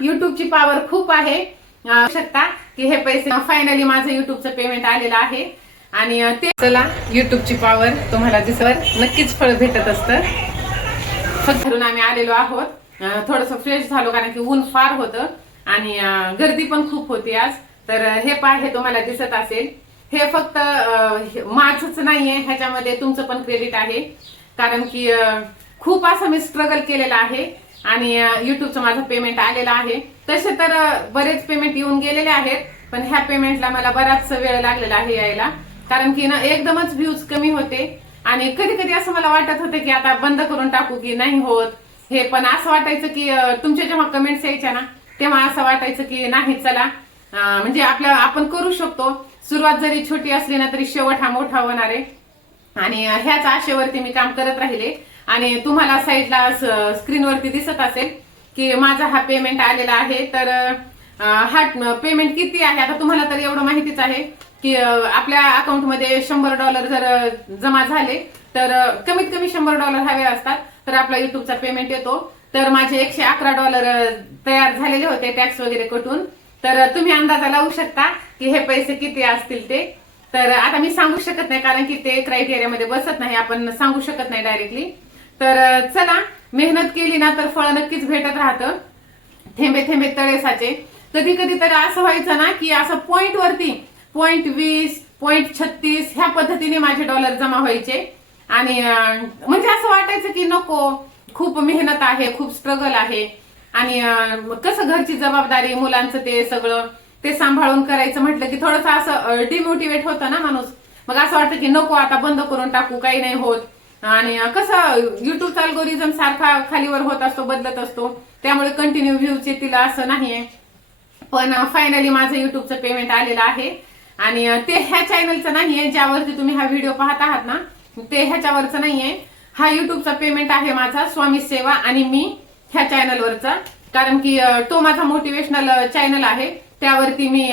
युट्यूबची power खूप आहे. शकता की हे पैसे फायनली माझं युट्यूबचं पेमेंट आलेलं आहे आणि ते चला युट्यूबची पॉवर तुम्हाला दिसवर नक्कीच फळ भेटत असतं. फक्त आम्ही आलेलो आहोत. थोडंसं फ्रेश झालो कारण की ऊन फार होतं आणि गर्दी पण खूप होती आज. तर हे हे तुम्हाला दिसत असेल. हे फक्त माझंच नाहीये, ह्याच्यामध्ये तुमचं पण क्रेडिट आहे कारण की खूप असं मी स्ट्रगल केलेलं आहे आणि युट्यूबचं माझं पेमेंट आलेलं आहे. तसे तर बरेच पेमेंट येऊन गेलेले आहेत, पण ह्या पेमेंटला मला बराच वेळ लागलेला आहे यायला कारण की ना एकदमच व्ह्यूज कमी होते आणि कधी कधी असं मला वाटत होतं की आता बंद करून टाकू की नाही होत हे. पण असं वाटायचं की तुमच्या जेव्हा कमेंट्स यायच्या ना तेव्हा असं वाटायचं की नाही चला म्हणजे आपण करू शकतो. सुरुवात जरी छोटी असली ना तरी शेवट हा मोठा होणार आहे आणि ह्याच आशेवरती मी काम करत राहिले. आणि तुम्हाला साईडला स्क्रीनवरती दिसत असेल की माझा हा पेमेंट आलेला आहे. तर हा पेमेंट किती आहे आता तुम्हाला तर एवढं माहितीच आहे की आपल्या अकाउंटमध्ये $100 जर जमा झाले तर कमीत कमी $100 हवे असतात तर आपला युट्यूबचा पेमेंट येतो. तर माझे $111 तयार झालेले होते टॅक्स वगैरे कटून. तर तुम्ही अंदाजा लावू शकता की हे पैसे किती असतील ते. तर आता मी सांगू शकत नाही कारण की ते क्रायटेरियामध्ये बसत नाही, आपण सांगू शकत नाही डायरेक्टली. तर चला मेहनत केली ना तर फळ नक्कीच भेटत राहतं. थेंबे थेंबे तळे साचे. कधी कधी तर असं व्हायचं ना की असं पॉइंट वरती .20 .36 ह्या पद्धतीने माझे डॉलर जमा व्हायचे आणि म्हणजे असं वाटायचं की नको, खूप मेहनत आहे, खूप स्ट्रगल आहे आणि कसं घरची जबाबदारी मुलांचं ते सगळं ते सांभाळून करायचं म्हटलं की थोडंसं असं डिमोटिवेट होतं ना माणूस. मग असं वाटतं की नको आता बंद करून टाकू, काही नाही होत. आणि कसं युट्यूबचा अल्गोरिझम सारखा खालीवर होत असतो, बदलत असतो, त्यामुळे कंटिन्यू व्ह्यूज येतील असं नाहीये. पण फायनली माझं युट्यूबचं पेमेंट आलेलं आहे आणि ते ह्या चॅनलचं नाहीये ज्यावरती तुम्ही हा व्हिडिओ पाहत आहात ना, ते ह्याच्यावरचं नाहीये. हा युट्यूबचा पेमेंट आहे माझा स्वामी सेवा आणि मी ह्या चॅनलवरचा. कारण की तो माझा मोटिवेशनल चॅनल आहे, त्यावरती मी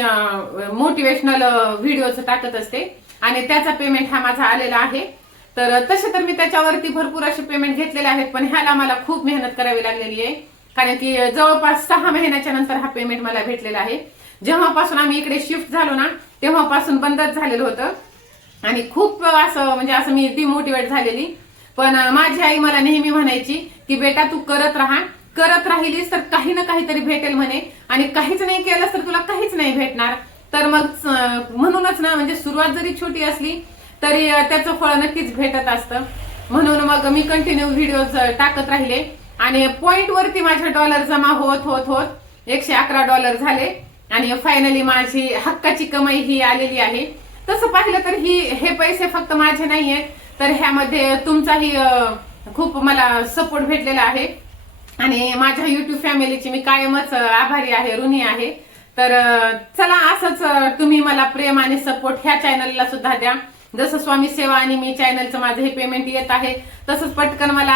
मोटिवेशनल व्हिडिओज टाकत असते आणि त्याचा पेमेंट हा माझा आलेला आहे. तर तसे तर मी त्याच्यावरती भरपूर असे पेमेंट घेतलेले आहेत, पण ह्याला मला खूप मेहनत करावी लागलेली आहे कारण की जवळपास 6 महिन्याच्या नंतर हा पेमेंट मला भेटलेला आहे. जेव्हापासून आम्ही इकडे शिफ्ट झालो ना तेव्हापासून बंदच झालेलं होतं आणि खूप असं म्हणजे असं मी डिमोटिवेट झालेली. पण माझी आई मला नेहमी म्हणायची की बेटा तू करत राहा, करत राहिलीस तर काही ना काहीतरी भेटेल म्हणे आणि काहीच नाही केलंस तर तुला काहीच नाही भेटणार. तर मग म्हणूनच ना म्हणजे सुरुवात जरी छोटी असली तरी त्याचं फळ नक्कीच भेटत असतं. म्हणून मग मी कंटिन्यू व्हिडिओज टाकत राहिले आणि पॉइंट वरती माझे डॉलर जमा होत होत होत $111 झाले आणि फायनली माझी हक्काची कमाई ही आलेली आहे. तसं पाहिलं तर हे पैसे फक्त माझे नाहीयेत, तर ह्यामध्ये तुमचाही खूप मला सपोर्ट भेटलेला आहे आणि माझ्या युट्यूब फॅमिलीची मी कायमच आभारी आहे, ऋणी आहे. तर चला असंच तुम्ही मला प्रेम आणि सपोर्ट ह्या चॅनलला सुद्धा द्या. जसं स्वामी सेवा आणि मी चॅनलचं माझं हे पेमेंट येत आहे तसंच पटकन मला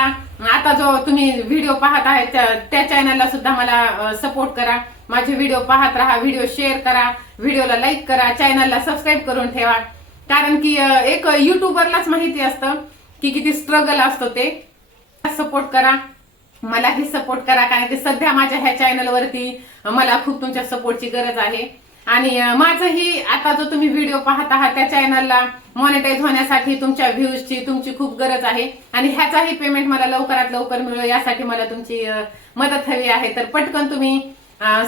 आता जो तुम्ही व्हिडिओ पाहत आहे त्या चॅनलला सुद्धा मला सपोर्ट करा. माझे व्हिडिओ पाहत राहा, व्हिडिओ शेअर करा, व्हिडिओला लाईक करा, चॅनलला सबस्क्राईब करून ठेवा. कारण की एक युट्यूबरलाच माहिती असतं की किती स्ट्रगल असतो ते. सपोर्ट करा, मलाही सपोर्ट करा कारण की सध्या माझ्या ह्या चॅनलवरती मला खूप तुमच्या सपोर्टची गरज आहे. आणि माझंही आता जो तुम्ही व्हिडिओ पाहत आहात त्या चॅनलला मॉनिटाईज होण्यासाठी तुमच्या व्ह्यूजची तुमची खूप गरज आहे आणि ह्याचाही पेमेंट मला लवकरात लवकर मिळेल यासाठी मला तुमची मदत हवी आहे. तर पटकन तुम्ही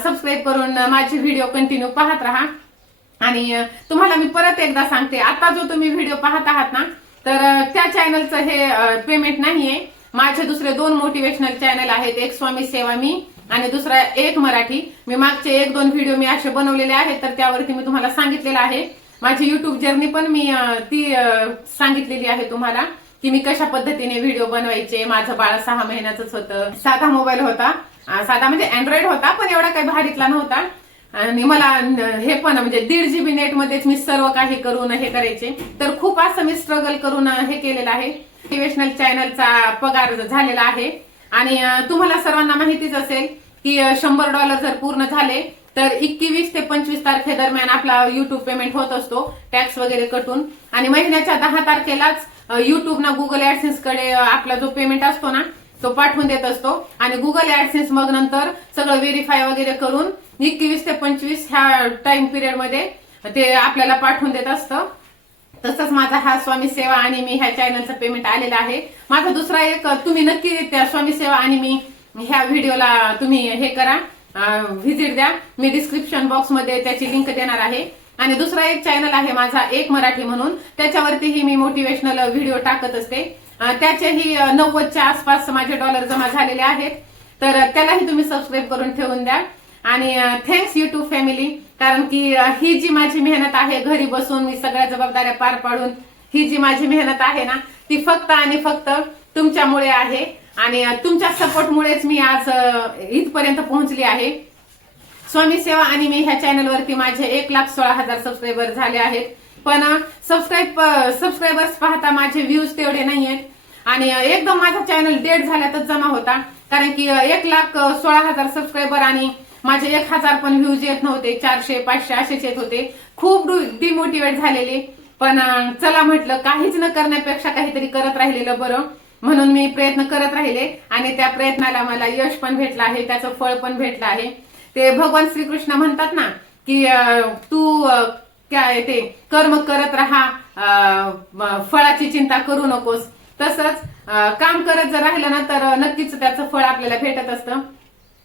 सबस्क्राईब करून माझे व्हिडिओ कंटिन्यू पाहत राहा. आणि तुम्हाला मी परत एकदा सांगते, आता जो तुम्ही व्हिडिओ पाहत आहात ना तर त्या चॅनलचं हे पेमेंट नाहीये. माझे दुसरे 2 मोटिवेशनल चॅनल आहेत, एक स्वामी सेवा मी आणि दुसरा एक मराठी. मी मागचे 1-2 व्हिडिओ मी असे बनवलेले आहेत तर त्यावरती मी तुम्हाला सांगितलेलं आहे. माझी युट्यूब जर्नी पण मी ती सांगितलेली आहे तुम्हाला की मी कशा पद्धतीने व्हिडिओ बनवायचे. माझं बाळ 6 महिन्याचंच होतं, साधा मोबाईल होता, साधा म्हणजे अँड्रॉइड होता पण एवढा काही भारीतला नव्हता आणि मला हे पण म्हणजे 1.5 GB नेट मध्येच मी सर्व काही करून हे करायचे. तर खूप असं मी स्ट्रगल करून हे केलेलं आहे. मोटिवेशनल चॅनलचा पगार झालेला आहे आणि तुम्हाला सर्वांना माहितीच असेल की $100 जर पूर्ण झाले तर 21 ते 25 तारखेदरम्यान आपला युट्यूब पेमेंट होत असतो टॅक्स वगैरे कटून. आणि महिन्याच्या 10 तारखेलाच युट्यूब ना गुगल ऍडसेन्स कडे आपला जो पेमेंट असतो ना तो पाठवून देत असतो आणि गुगल ऍडसेन्स मग नंतर सगळं व्हेरीफाय वगैरे करून 21 ते 25 ह्या टाइम पिरियड मध्ये ते आपल्याला पाठवून देत असतं. तसंच माझा हा स्वामी सेवा आणि मी ह्या चॅनलचं पेमेंट आलेला आहे. माझा दुसरा एक तुम्ही नक्की त्या स्वामी सेवा आणि मी ह्या व्हिडिओला तुम्ही हे करा, व्हिजिट द्या. मी डिस्क्रिप्शन बॉक्स मध्ये त्याची लिंक देणार आहे. आणि दुसरा एक चॅनल आहे माझा एक मराठी म्हणून, त्याच्यावरतीही मी मोटिवेशनल व्हिडिओ टाकत असते. त्याचेही 90च्या आसपास माझे डॉलर जमा झालेले आहेत, तर त्यालाही तुम्ही सबस्क्राईब करून ठेवून द्या. आणि थँक्स युट्यूब फॅमिली, कारण की ही जी माझी मेहनत आहे घरी बसून मी सगळ्या जबाबदाऱ्या पार पाडून ही जी माझी मेहनत आहे ना ती फक्त आणि फक्त तुमच्यामुळे आहे. आणि तुमच्या सपोर्टमुळेच मी आज इथपर्यंत पोहोचली आहे. स्वामी सेवा आणि मी ह्या चॅनलवरती माझे 1,16,000 सबस्क्रायबर झाले आहेत. पण सबस्क्रायबर्स पाहता माझे व्ह्यूज तेवढे नाही आहेत. आणि एकदम माझा चॅनल डेड झाल्यातच जमा होता, कारण की 1,16,000 सबस्क्रायबर आणि माझे 1,000 पण व्ह्यूज येत नव्हते. 400-500 असेच येत होते. खूप डिमोटिवेट झालेले. पण चला म्हटलं, काहीच न करण्यापेक्षा काहीतरी करत राहिलेलं बरं, म्हणून मी प्रयत्न करत राहिले आणि त्या प्रयत्नाला मला यश पण भेटलं आहे, त्याचं फळ पण भेटलं आहे. ते भगवान श्रीकृष्ण म्हणतात ना की तू काय ते कर्म करत राहा, फळाची चिंता करू नकोस. तसंच काम करत जर राहिलं ना तर नक्कीच त्याचं फळ आपल्याला भेटत असतं.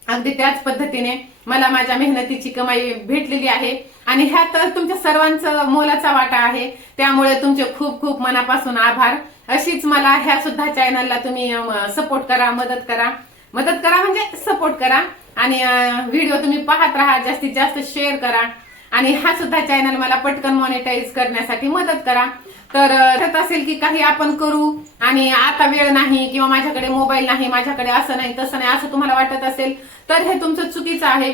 अगदी त्याच पद्धतीने मला माझ्या मेहनतीची कमाई भेटलेली आहे आणि ह्यात तुमच्या सर्वांचं मोलाचा वाटा आहे. त्यामुळे तुमचे खूप खूप मनापासून आभार. अशीच मला ह्या सुद्धा चॅनलला तुम्ही सपोर्ट करा, मदत करा म्हणजे सपोर्ट करा. आणि व्हिडिओ तुम्ही पाहत राहा, जास्तीत जास्त शेअर करा आणि हा सुद्धा चॅनल मला पटकन मॉनिटाईज करण्यासाठी मदत करा. तर असेल की काही आपण करू आणि आता वेळ नाही किंवा माझ्याकडे मोबाईल नाही, माझ्याकडे असं नाही तसं नाही, असं तुम्हाला वाटत असेल तर हे तुमचं चुकीचं आहे.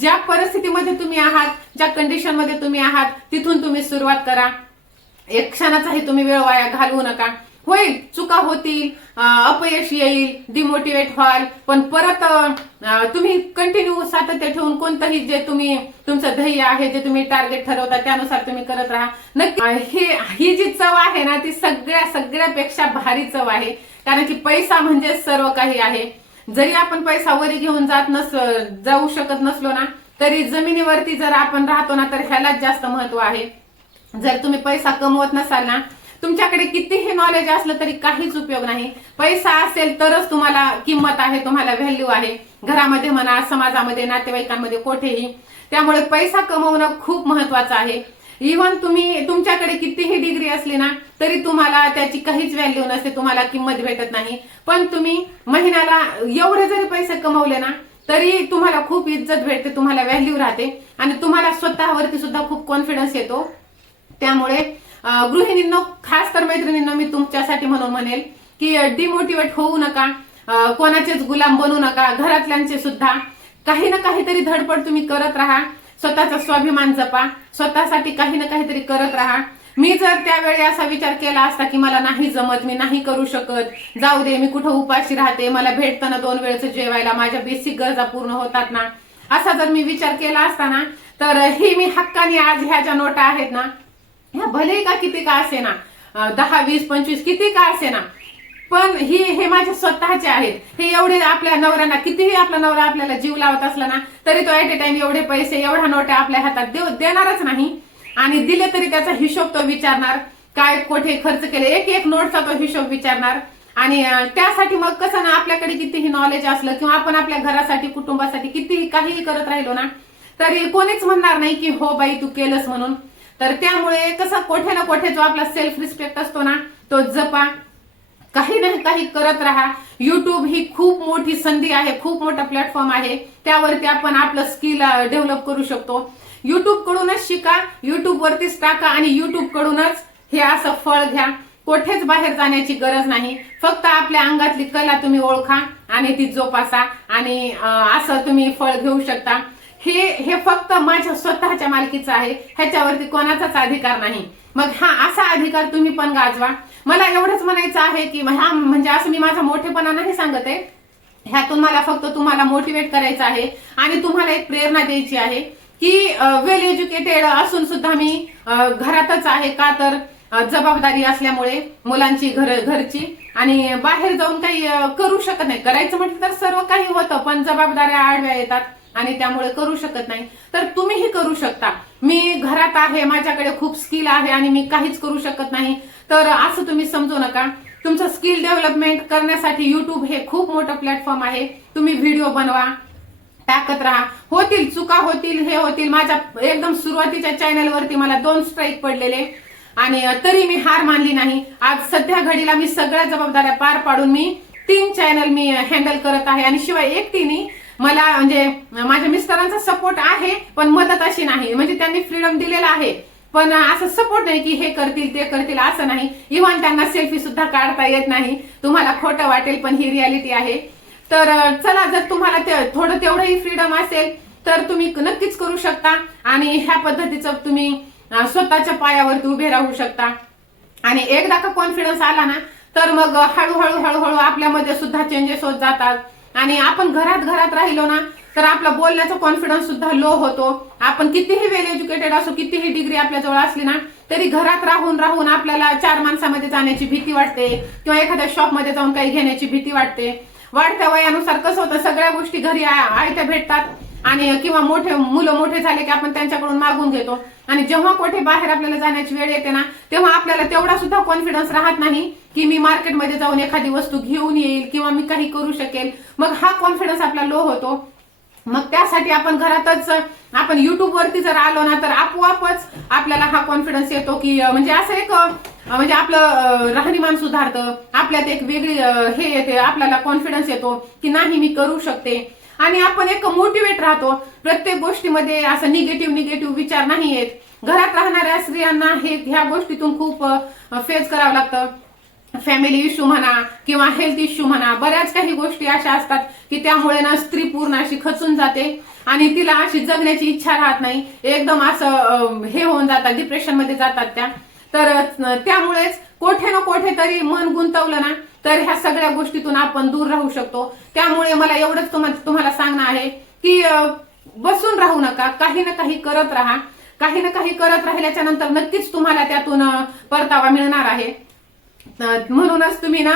ज्या परिस्थितीमध्ये तुम्ही आहात, ज्या कंडिशन मध्ये तुम्ही आहात, तिथून तुम्ही सुरुवात करा. एक क्षणाचाही तुम्ही वेळ वाया घालवू नका. होईल, चुका होतील, अपयश येईल, डिमोटिवेट व्हाल, पण परत तुम्ही कंटिन्यू सातत्य ठेवून कोणतंही जे तुम्ही तुमचं ध्येय आहे, जे तुम्ही टार्गेट ठरवता त्यानुसार तुम्ही करत राहा. नक्की ही जी चव आहे ना ती सगळ्यापेक्षा भारी चव आहे. कारण की पैसा म्हणजे सर्व काही आहे. जरी आपण पैसा वरी घेऊन जाऊ शकत नसलो ना तरी जमिनीवरती जर आपण राहतो ना तर ह्यालाच जास्त महत्व आहे. जर तुम्ही पैसा कमवत नसाल ना, तुमच्याकडे कितीही नॉलेज असलं तरी काहीच उपयोग नाही. पैसा असेल तरच तुम्हाला किंमत आहे, तुम्हाला व्हॅल्यू आहे, घरामध्ये म्हणा, समाजामध्ये, नातेवाईकांमध्ये, कोठेही. त्यामुळे पैसा कमवणं खूप महत्वाचं आहे. इव्हन तुमच्याकडे कितीही डिग्री असली ना तरी तुम्हाला त्याची काहीच व्हॅल्यू नसते, तुम्हाला किंमत भेटत नाही. पण तुम्ही महिन्याला एवढे जरी पैसे कमवले ना तरी तुम्हाला खूप इज्जत भेटते, तुम्हाला व्हॅल्यू राहते आणि तुम्हाला स्वतःवरती सुद्धा खूप कॉन्फिडन्स येतो. त्यामुळे गृहिणींनो, खास तर मैत्रिणींनो, मी तुमच्यासाठी म्हणून म्हणेल की डिमोटिवेट होऊ नका, कोणाचेच गुलाम बनू नका. घरातल्यांचे सुद्धा काही ना काहीतरी धडपड तुम्ही करत राहा. स्वतःचा स्वाभिमान जपा, स्वतःसाठी काही ना काहीतरी करत राहा. मी जर त्यावेळी असा विचार केला असता की मला नाही जमत, मी नाही करू शकत, जाऊ दे, मी कुठं उपाशी राहते, मला भेटतं ना 2 वेळचं जेवायला, माझ्या बेसिक गरजा पूर्ण होतात ना, असा जर मी विचार केला असता ना तर ही मी हक्काने आज ह्या ज्या नोटा आहेत ना, ह्या भले का किती का असे ना, 10, 20, 25 किती का असे ना, पण हे माझे स्वतःचे आहेत. हे एवढे आपल्या नवऱ्यांना, कितीही आपला नवरा आपल्याला जीव लावत असला ना तरी तो ऍट ए टाइम एवढे पैसे, एवढ्या नोटा आपल्या हातात देणारच नाही. आणि दिले तरी त्याचा हिशोब तो विचारणार, काय कुठे खर्च केले, एक नोटचा तो हिशोब विचारणार. आणि त्यासाठी मग कसं ना, आपल्याकडे कितीही नॉलेज असलं किंवा आपण आपल्या घरासाठी, कुटुंबासाठी कितीही काहीही करत राहिलो ना तरी कोणीच म्हणणार नाही की हो बाई तू केलंस म्हणून. तर त्यामुळे कसं कोठे ना कोठे जो आपला सेल्फ रिस्पेक्ट असतो ना तो जपा, काही ना काही करत राहा. युट्यूब ही खूप मोठी संधी आहे, खूप मोठा प्लॅटफॉर्म आहे, त्यावरती आपण आपलं स्किल डेव्हलप करू शकतो. युट्यूब कडूनच शिका, युट्यूब वरतीच टाका आणि युट्यूब कडूनच हे असं फळ घ्या. कोठेच बाहेर जाण्याची गरज नाही. फक्त आपल्या अंगातली कला तुम्ही ओळखा आणि ती जोपासा आणि असं तुम्ही फळ घेऊ शकता. हे फक्त माझ्या स्वतःच्या मालकीचं आहे, ह्याच्यावरती कोणाचाच अधिकार नाही. मग हा असा अधिकार तुम्ही पण गाजवा. मला एवढंच म्हणायचं आहे की हा म्हणजे असं मी माझा मोठेपणा नाही सांगत आहे, ह्यातून मला फक्त तुम्हाला मोटिवेट करायचं आहे आणि तुम्हाला एक प्रेरणा द्यायची आहे की वेल एज्युकेटेड असून सुद्धा मी घरातच आहे का तर जबाबदारी असल्यामुळे मुलांची घरची आणि बाहेर जाऊन काही करू शकत नाही. करायचं म्हटलं तर सर्व काही होतं, पण जबाबदाऱ्या आडव्या येतात आणि त्यामुळे करू शकत नाही. तर तुम्हीही करू शकता. मी घरात आहे, माझ्याकडे खूप स्किल आहे आणि मी काहीच करू शकत नाही, तर असं तुम्ही समजू नका. तुमचं स्किल डेव्हलपमेंट करण्यासाठी युट्यूब हे खूप मोठं प्लॅटफॉर्म आहे. तुम्ही व्हिडिओ बनवा, टाकत राहा. होतील चुका, होतील हे होतील. माझ्या एकदम सुरुवातीच्या चॅनलवरती मला 2 स्ट्राईक पडलेले आणि तरी मी हार मानली नाही. आज सध्या घडीला मी सगळ्या जबाबदाऱ्या पार पाडून मी 3 चॅनल मी हँडल करत आहे आणि शिवाय एकटीने मला म्हणजे माझ्या मिस्टरांचा सपोर्ट आहे, पण मदत अशी नाही. म्हणजे त्यांनी फ्रीडम दिलेला आहे, पण असं सपोर्ट नाही की हे करतील ते करतील असं नाही. इव्हन त्यांना सेल्फी सुद्धा काढता येत नाही. तुम्हाला खोटं वाटेल, पण ही रियालिटी आहे. तर चला, जर तुम्हाला थोडं तेवढंही फ्रीडम असेल तर तुम्ही नक्कीच करू शकता आणि ह्या पद्धतीचं तुम्ही स्वतःच्या पायावरती उभे राहू शकता. आणि एकदा का कॉन्फिडन्स आला ना, तर मग हळूहळू हळूहळू आपल्यामध्ये सुद्धा चेंजेस होत जातात. आणि आपण घरात राहिलो ना, तर आपला बोलण्याचा कॉन्फिडन्स सुद्धा लो होतो. आपण कितीही वेल एज्युकेटेड असो, कितीही डिग्री आपल्या जवळ असली ना, तरी घरात राहून आपल्याला 4 माणसामध्ये जाण्याची भीती वाटते किंवा एखाद्या शॉपमध्ये जाऊन काही घेण्याची भीती वाटते. वाढत्या वयानुसार कसं होतं, सगळ्या गोष्टी घरी आयत्या भेटतात आणि किंवा मुलं मोठे झाले की आपण त्यांच्याकडून मागून घेतो. आणि जेव्हा कुठे बाहेर आपल्याला जाण्याची वेळ येते ना, तेव्हा आपल्याला तेवढा सुद्धा कॉन्फिडन्स राहत नाही की मी मार्केटमध्ये जाऊन एखादी वस्तू घेऊन येईल किंवा मी काही करू शकेल. मग हा कॉन्फिडन्स आपला लो होतो. मग त्यासाठी आपण घरातच आपण युट्यूब वरती जर आलो ना, तर आपोआपच आपल्याला हा कॉन्फिडन्स येतो की म्हणजे असं एक म्हणजे आपलं राहणीमान सुधारतं, आपल्यात एक वेगळी हे येते, आपल्याला कॉन्फिडन्स येतो की नाही मी करू शकते. आणि आपण एक मोटिवेट राहतो. प्रत्येक गोष्टीमध्ये असं निगेटिव्ह विचार नाही येत. घरात राहणाऱ्या स्त्रियांना ह्या गोष्टीतून खूप फेस करावं लागतं. फॅमिली इश्यू म्हणा किंवा हेल्थ इश्यू म्हणा, बऱ्याच काही गोष्टी अशा असतात की त्यामुळे ना स्त्री पूर्ण अशी खचून जाते आणि तिला अशी जगण्याची इच्छा राहत नाही. एकदम असं हे होऊन जातात, डिप्रेशन मध्ये जातात त्या. तर त्यामुळेच कुठे ना कुठे तरी मन गुंतवलं ना, तर ह्या सगळ्या गोष्टीतून आपण दूर राहू शकतो. त्यामुळे मला एवढंच तुम्हाला सांगणं आहे की बसून राहू नका, काही ना काही करत राहा. काही ना काही करत राहिल्याच्या नंतर नक्कीच तुम्हाला त्यातून परतावा मिळणार आहे. म्हणूनच तुम्ही ना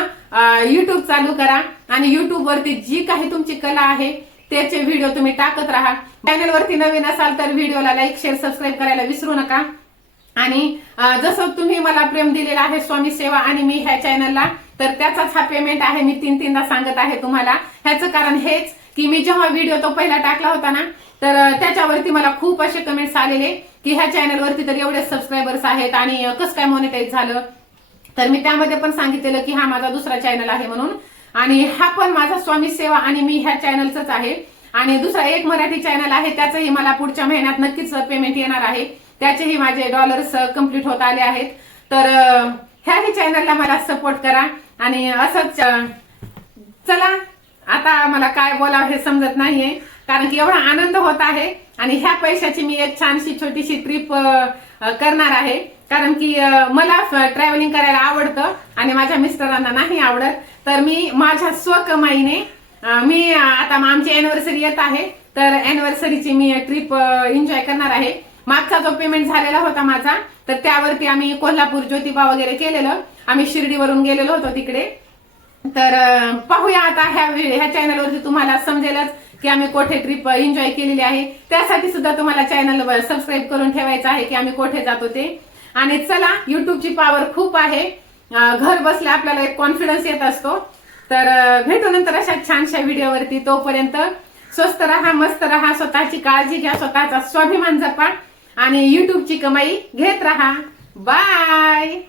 युट्यूब चालू करा आणि युट्यूब वरती जी काही तुमची कला आहे त्याचे व्हिडिओ तुम्ही टाकत राहा. चॅनल वरती नवीन असाल तर व्हिडिओला लाईक शेअर सबस्क्राईब करायला विसरू नका. आणि जसं तुम्ही मला प्रेम दिलेलं आहे स्वामी सेवा आणि मी ह्या चॅनलला, तर त्याचाच हा पेमेंट आहे. मी 3-3दा सांगत आहे तुम्हाला. ह्याचं कारण हेच की मी जेव्हा व्हिडिओ तो पहिला टाकला होता ना, तर त्याच्यावरती मला खूप असे कमेंट्स आलेले की ह्या चॅनलवरती तर एवढे सबस्क्रायबर्स आहेत आणि कसं काय मॉनिटाईज झालं. तर मी त्यामध्ये पण सांगितलेलं की हा माझा दुसरा चॅनल आहे म्हणून, आणि हा पण माझा स्वामी सेवा आणि मी ह्या चॅनलचाच आहे. आणि दुसरा एक मराठी चॅनल आहे, त्याचंही मला पुढच्या महिन्यात नक्कीच पेमेंट येणार आहे. त्याचेही माझे डॉलर्स कंप्लीट होत आले आहेत. तर ह्याही चॅनलला मला सपोर्ट करा. आणि असंच चला, आता मला काय बोलावं हे समजत नाहीये, कारण की एवढा आनंद होत आहे. आणि ह्या पैशाची मी एक छानशी छोटीशी ट्रिप करणार आहे, कारण की मला ट्रॅव्हलिंग करायला आवडतं आणि माझ्या मिस्टरांना नाही आवडत. तर मी माझ्या स्वकमाईने मी आता आमची अॅनिव्हर्सरी येत आहे, तर अॅनिव्हर्सरीची मी ट्रिप एन्जॉय करणार आहे. मागचा जो पेमेंट झालेला होता माझा, तर त्यावरती आम्ही कोल्हापूर ज्योतिबा वगैरे केलेलं. आम्ही शिर्डीवरून गेलेलो होतो तिकडे. तर पाहूया आता ह्या चॅनलवरती तुम्हाला समजेलच की आम्ही कोठे ट्रिप एन्जॉय केलेली आहे. त्यासाठी सुद्धा तुम्हाला चॅनल सबस्क्राईब करून ठेवायचं आहे की आम्ही कोठे जातो ते. आणि चला, युट्यूबची पॉवर खूप आहे. घर बसल्या आपल्याला एक कॉन्फिडन्स येत असतो. तर भेटू नंतर अशा छानशा व्हिडिओवरती. तोपर्यंत स्वस्त राहा, मस्त राहा, स्वतःची काळजी घ्या, स्वतःचा स्वाभिमान जपा आणि युट्यूबची कमाई घेत राहा. बाय.